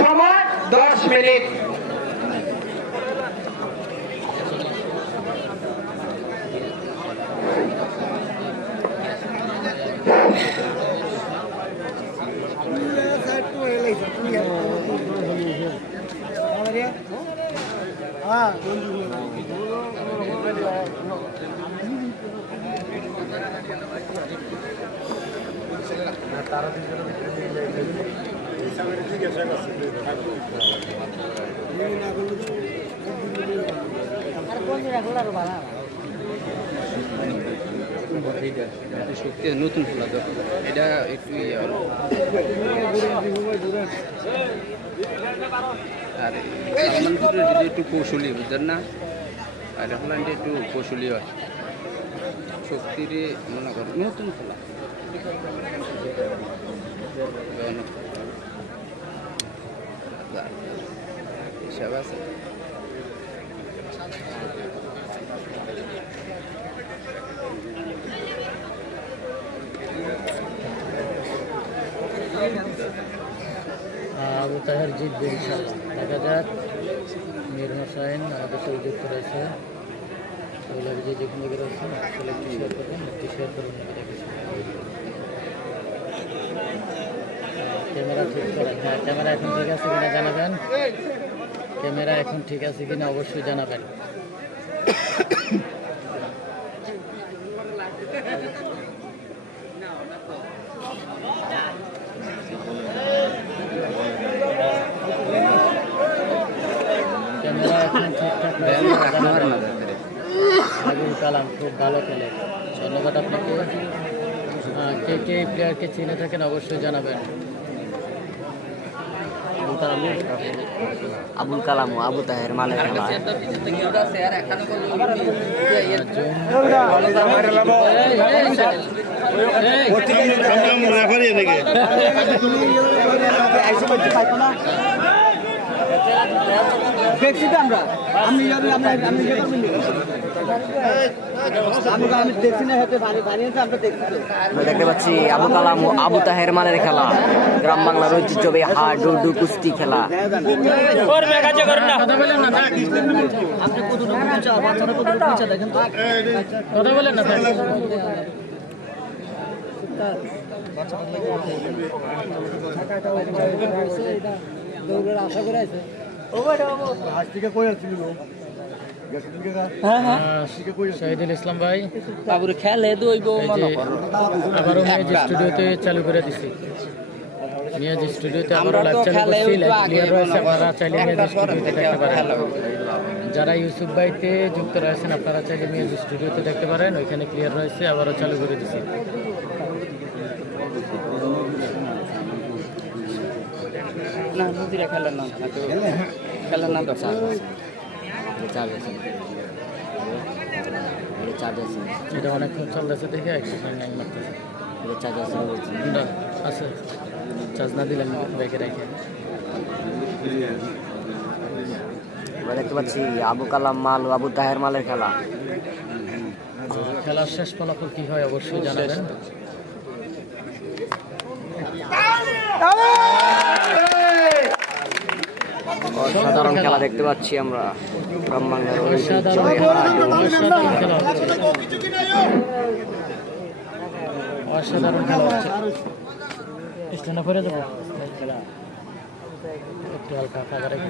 সময় 10 মিনিট। নতুন ফুলা তো এটা একটু আর একটু কৌশলী বুঝলেন না, আর হলান্ডে একটু কৌশলী হয় শক্তির মনে করেন নতুন ফুলা হিসাব আছে। আবু তাহের জিতবে ইনশাআল্লাহ, দেখা যাক। মীর হোসেন আমাদের সাথে যুক্ত রয়েছে, যে যেখান থেকে রয়েছে আসলে একটু শেয়ার করবেন, একটু শেয়ার করুন। ক্যামেরা ঠিক করেন, হ্যাঁ ক্যামেরা এখন ঠিক আছে কিনা জানাবেন, ক্যামেরা এখন ঠিক আছে কিনা অবশ্যই জানাবেন। ক্যামেরা এখন ঠিকঠাক আবুল কালাম খুব ভালো খেলে, ধন্যবাদ আপনাকে। কে কে প্লেয়ারকে চিনে থাকেন অবশ্যই জানাবেন। আবুল কালাম ও আবু তাহের মালে দেখতে পাচ্ছি আবু কালাম ও আবু তাহের মালের খেলা, গ্রাম বাংলার ঐতিহ্যবাহী হাড় ডুডু কুস্তি খেলা। কথা বলেন না আশা করে আছে। শহীদুল ইসলাম ভাই খেলে আবারও মিয়াজ স্টুডিওতে চালু করে দিচ্ছি। মিয়াজ স্টুডিওতে আবারও লাইভ চালু করছি, লাইভ ক্লিয়ার রয়েছে, আপনারা চাইলে মিয়াজ স্টুডিওতে দেখতে পারেন। যারা ইউসুফ ভাইতে যুক্ত রয়েছেন আপনারা চাইলে মিয়াজ স্টুডিওতে দেখতে পারেন, ওইখানে ক্লিয়ার রয়েছে, আবারও চালু করে দিচ্ছি। না নদীরা খেলার নাম খেলার নাম দরকার এটা অনেকক্ষণ চলতেছে দেখে একটু নাই মারতেছে, আছে চার্জ না দিলেন ব্যাগে রেখে। দেখতে পাচ্ছি আবু কালাম মাল ও আবু তাহের মালের খেলা। খেলার শেষ ফলাফল কি হয় অবশ্যই জানাবেন। অসাধারণ খেলা দেখতে পাচ্ছি আমরা, গ্রাম বাংলার অসাধারণ খেলা হচ্ছে। স্টেশনে ফিরে যাবো একটু হালকা ফাঁকা রেখে।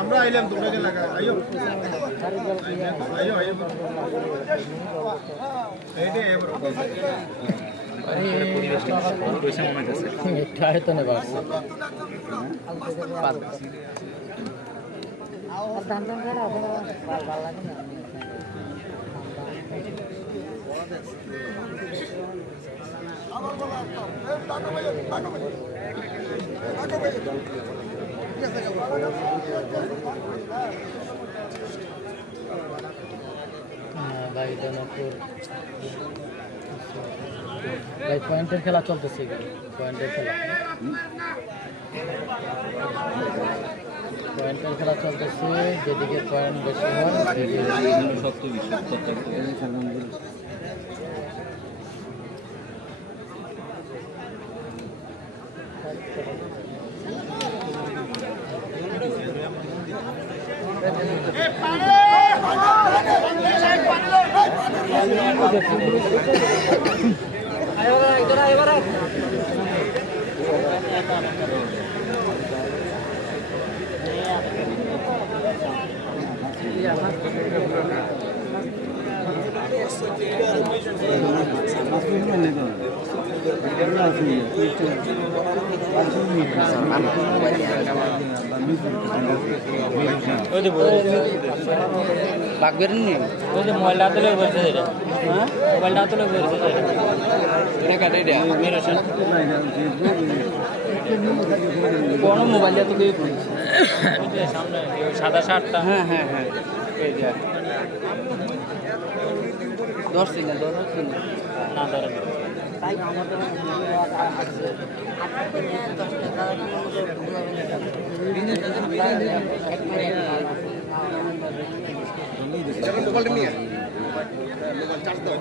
আমরা আইলাম তোমরা লাগা আইও আইও আইও এইটা এবার একটু আয়তনে বাড়ছে। ভাই জনপুর ভাই পয়েন্টের খেলা চলতেছে এখানে, পয়েন্টের খেলা চলতেছে, যেদিকে পয়েন্ট বেশি হয় বাগবের নি মোবাইলটা তুলে বলছে এটা, হ্যাঁ মোবাইলটা তুলে বলছে এটা কাটাই দেয়া কোনো মোবাইলটা তুলে সামনে সাদা শার্টটা, হ্যাঁ হ্যাঁ হ্যাঁ এই দেয়া ধরছি না না ধরে মোবাইলটা নিয়ে মোবাইল চার্জ দাও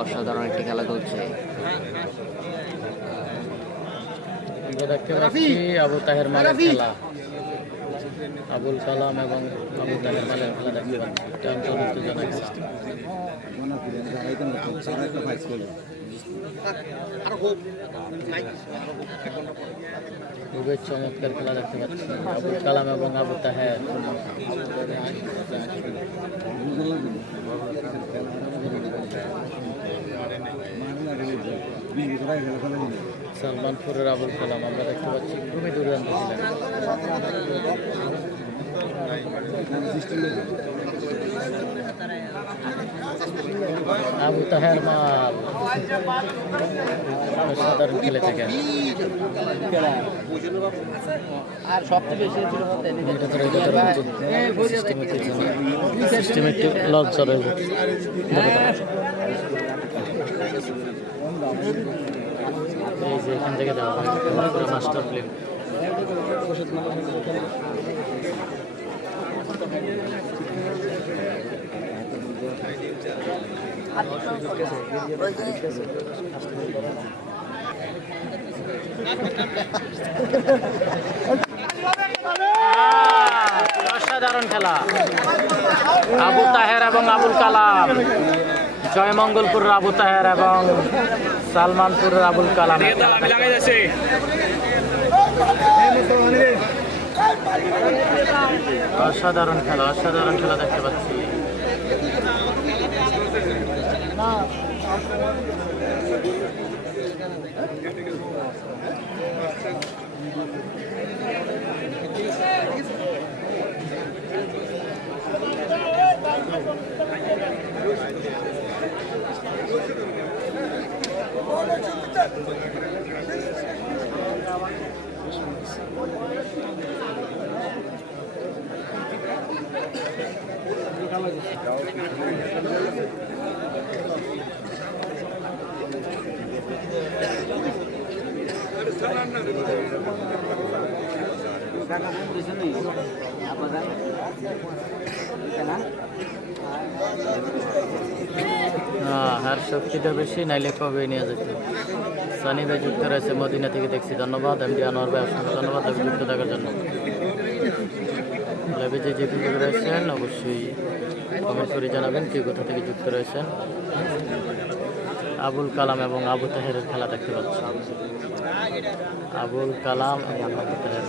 অসাধারণ একটি খেলা চলছে। দেখতে পাচ্ছি আবু তাহের মালের খেলা, আবুল কালাম এবং আবু তাহের মালের খেলা দেখতে পাচ্ছি। টেনশন উত্তেজনা খুবই চমৎকার খেলা দেখতে পাচ্ছি, আবুল কালাম এবং আবু তাহের। সালমানপুরের আবুল কালাম আমরা দেখতে পাচ্ছি খুবই দুর্দান্ত ছিলেন। আবু তাহের মাল সাধারণ খেলে থেকে আর সবথেকে বেশি ছিল সিস্টেম একটু লজ্জা রইব। এই যে এখান থেকে দেওয়া হয় মাস্টার প্লেন। অসাধারণ খেলা, আবু তাহের এবং আবুল কালাম, জয়মঙ্গলপুরের আবু তাহের এবং সালমানপুরের আবুল কালাম। অসাধারণ খেলা দেখতে পাচ্ছি। হার শক্তিটা বেশি, নাইলে কবে নিয়ে যেত। সানি ভাই যুক্ত রয়েছে মদিনা থেকে, দেখছি। ধন্যবাদ এমডি আনোয়ার ভাই, অসংখ্য ধন্যবাদ আপনি যুক্ত থাকার জন্য। লাইভে যে যুক্ত রয়েছেন অবশ্যই কমেন্ট করে জানাবেন কে কোথা থেকে যুক্ত রয়েছেন। আবুল কালাম এবং আবু তাহেরের খেলা দেখতে পাচ্ছি। আবুল কালাম এবং আবু তাহের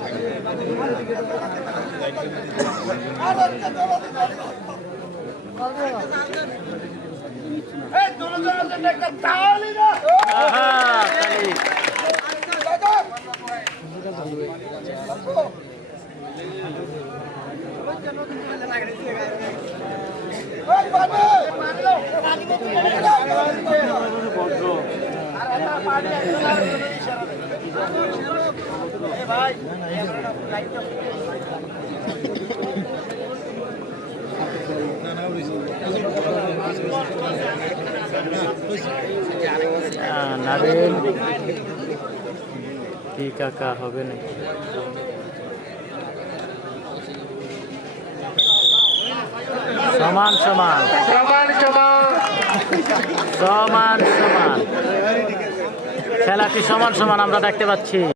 ভাই নারিল কি কাকা হবে না সমান সমান সমান সমান সমান সমান খেলাটি সমান সমান আমরা দেখতে পাচ্ছি।